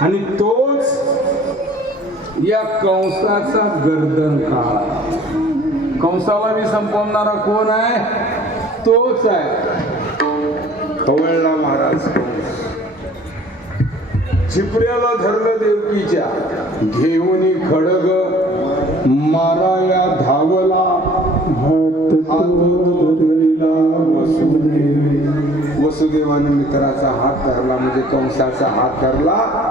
आणि तोच या कंसाचा गर्दन काळा. कंसाला मी संपवणारा कोण आहे? तोच आहे. खवळला महाराज कंस. झिपऱ्याला धरलं देवकीच्या. घेऊन खडग माराया धावला. वसुदेवाने मित्राचा हात धरला म्हणजे कंसाचा हात धरला.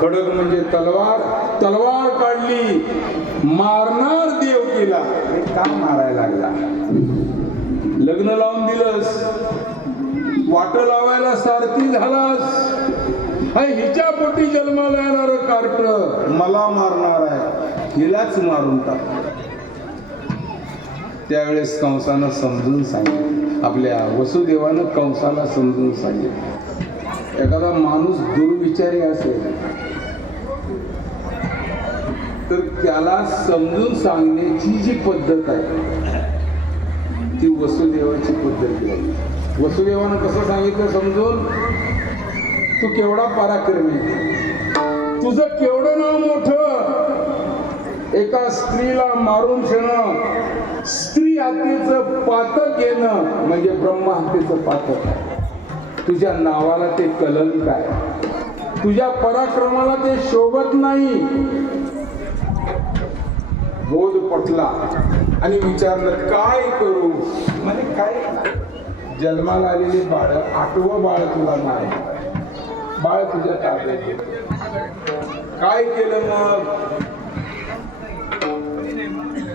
खडक म्हणजे तलवार तलवार काढली मारणार देव केला का मारायला लागला? लग्न लावून दिलंस वाट लावायला सारथी झालास. हिच्या पोटी जन्माला येणार कार्ट मला मारणार आहे हिलाच मारून टाक. त्यावेळेस कंसानं समजून सांगितलं. आपल्या वसुदेवानं कंसाला समजून सांगितलं. एखादा माणूस दुर्विचारी असेल तर त्याला समजून सांगण्याची जी पद्धत आहे ती वसुदेवाची पद्धत आहे. वसुदेवानं कसं सांगितलं समजून? तू केवढा पराक्रमी तुझं केवढं नाव मोठ? एका स्त्रीला मारून शेणं स्त्री हत्येचं पातक येणं म्हणजे ब्रह्महत्येचं पातक आहे तुझ्या नावाला ते कलंक आहे. तुझ्या पराक्रमाला ते शोभत नाही. बोध आणि विचारलं काय करू? म्हणजे काय जन्माला आलेले बाळ आठवं बाळ तुला नाही. बाळ तुझ्या ताब्यात काय केलं मग?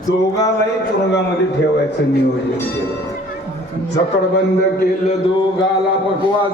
दोघालाही तुरुंगामध्ये ठेवायचं नियोजन केलं. जकडबंद केलं दोघाला पकवाज.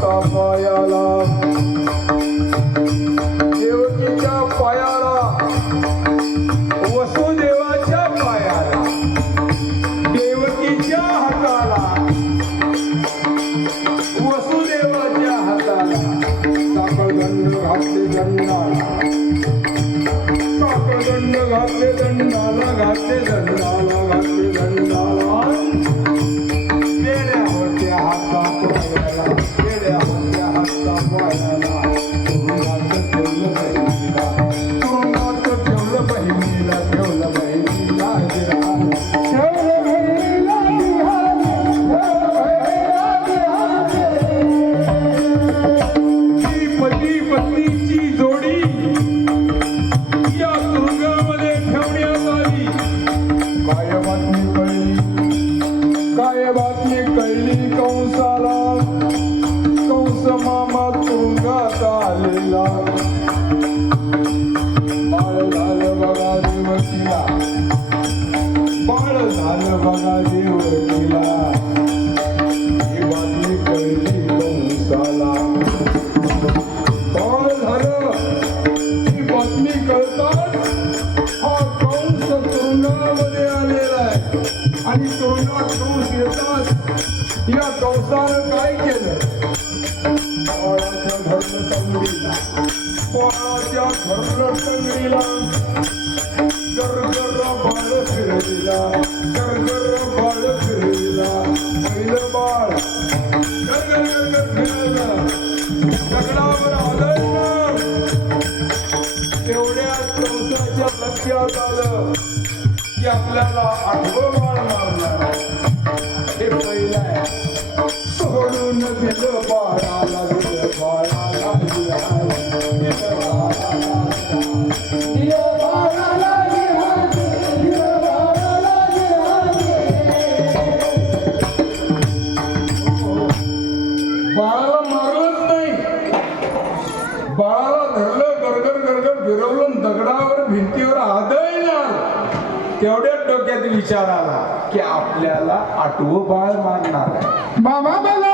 suffer your love. कंसाला कंस मामा तुरुंगात आलेला बाळ झालं बघा देवकीला बाळ झालं बघा या कंसानं काय केलं? बाळाच्या धरलं तंगडीला बाळाच्या धरलं तंगडीला गरगर बाळ फिरविला. गरगर बाळ फिरविला. पहिलं बाळ गरगर फिरवलं दगडावर आदळलं. तेवढ्या कंसाच्या लक्षात आलं की आपल्याला आठवण मारणार विचार आला की आपल्याला आठवं बाळ मारणार आहे. मामा मला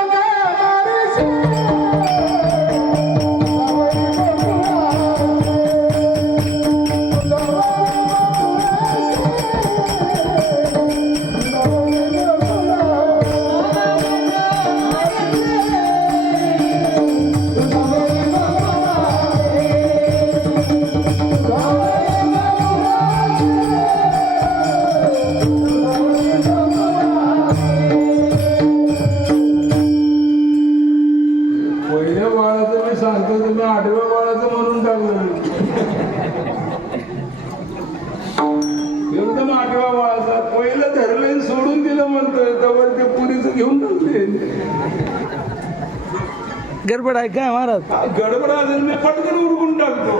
गडबड आहे काय महाराज? गडबड असेल मी पटकन उडकून टाकतो.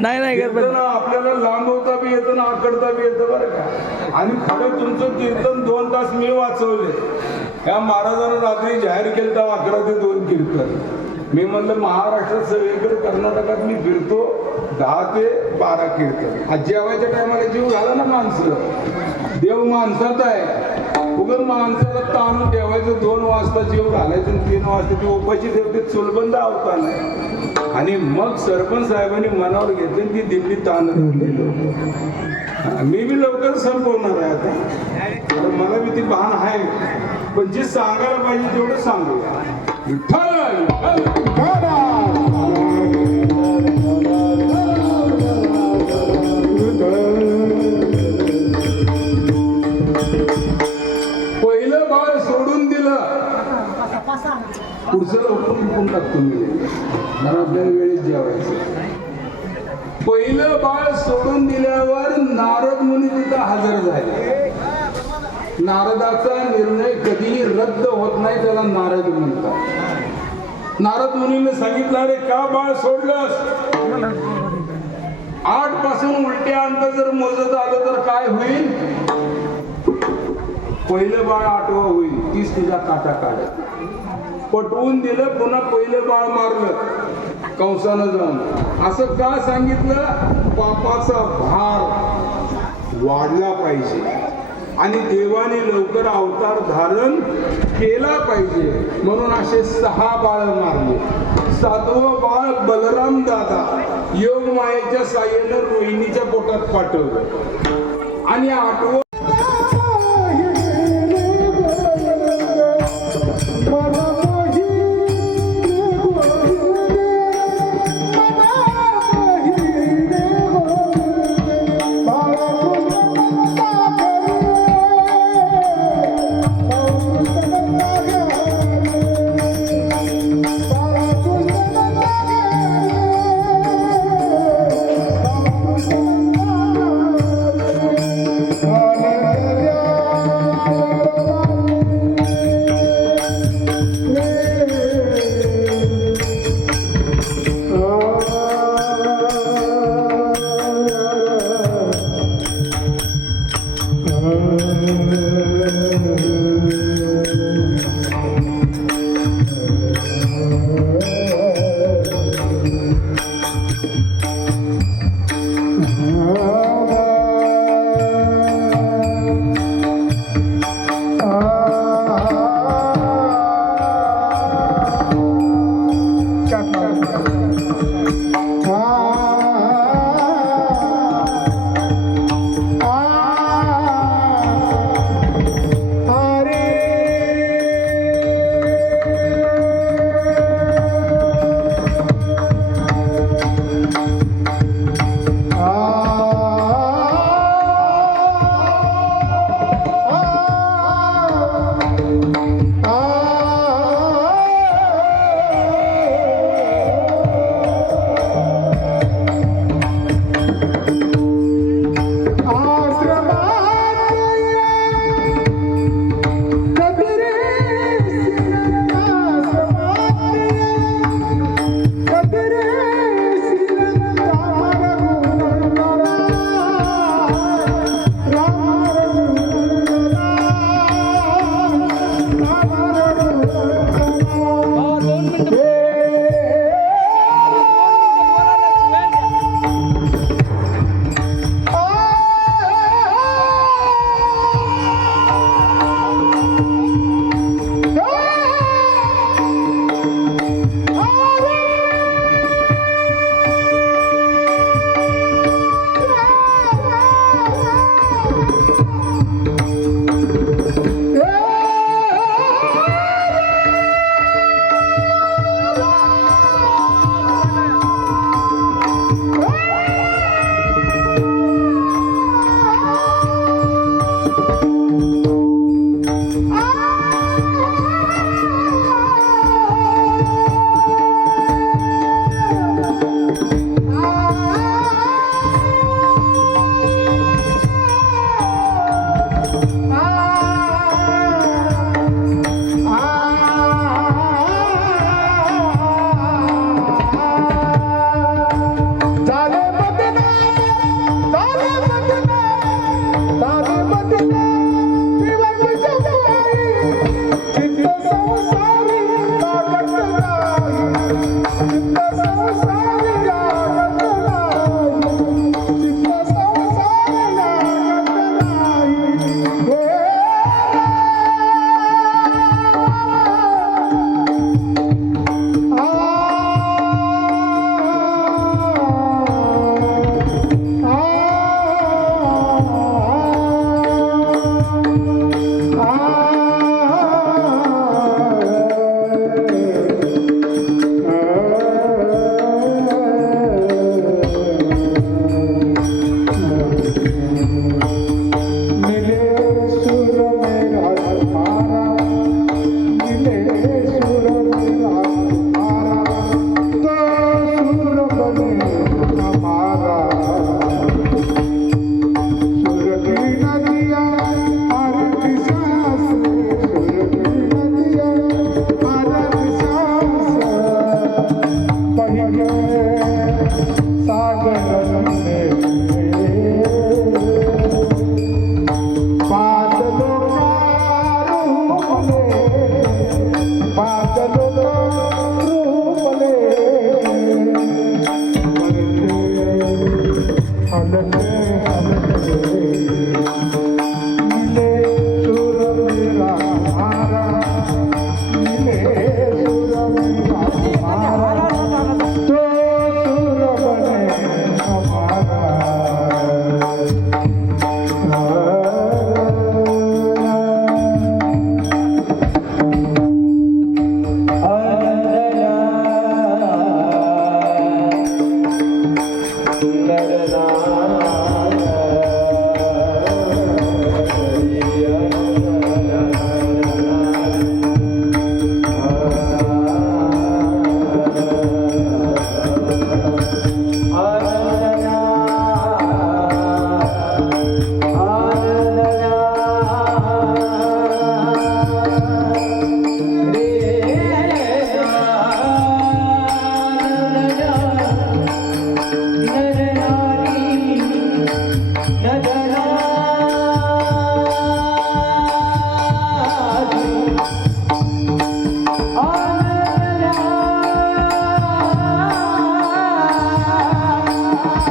नाही नाही गडबड. आपल्याला लांबवता बी येतं ना आकडता बी येतं बरं का. आणि खरं तुमचं कीर्तन दोन तास मी वाचवले. या महाराजांना रात्री जाहीर केलं तर अकरा ते दोन कीर्तन. मी म्हणलं महाराष्ट्रात सगळीकडे कर्नाटकात मी फिरतो दहा ते बारा कीर्तन. आज जेवायच्या टायमाला जीव घाला ना माणसं. देव माणसात आहे. उगल माणसाला ताण ठेवायचं दोन वाजता जीव घालायचं आणि तीन वाजता ती उपाशी ठेवते चुलबंद आवता नाही आणि मग सरपंच साहेबांनी मनावर घेतलं की दिल्ली ताण मी बी लवकर संपवणार आहे आता. मला बी ती भान आहे. पण जे सांगायला पाहिजे तेवढं सांगूया विठ्ठल. पुढचं लवकर विकून टाकतो मी. मला आपल्याला वेळेत जेवायचं. पहिलं बाळ सोडून दिल्यावर नारद मुनी तिथं हजर झाले. नारदाचा निर्णय कधीही रद्द होत नाही त्याला नारद म्हणतात. नारद मुनीने सांगितलं अरे का बाळ सोडलंस? आठपासून उलट्या अंक जर मोजत आलं तर काय होईल? पहिलं बाळ आठवं होईल तीच तिचा काटा काढत पटवून दिलं पुन्हा पहिलं बाळ मारलं. कंसानं जाऊन. असं का सांगितलं? पापाचा भार वाढला पाहिजे. आणि देवाने लवकर अवतार धारण केला पाहिजे. म्हणून असे सहा बाळ मारले. सातवं बाळ बलराम दादा योग मायेच्या साह्यानं रोहिणीच्या पोटात पाठवलं. आणि आठवं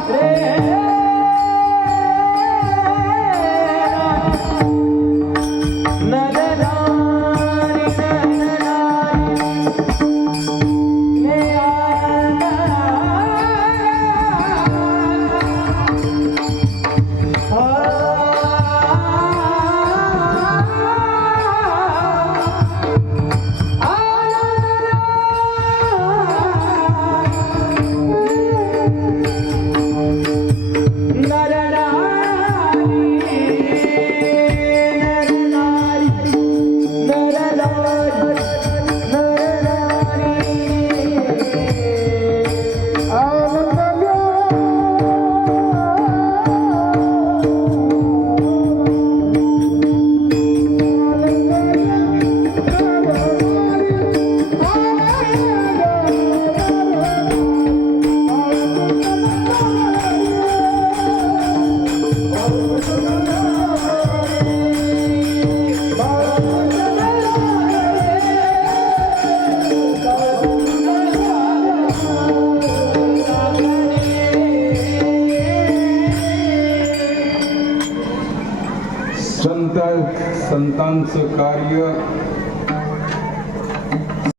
três.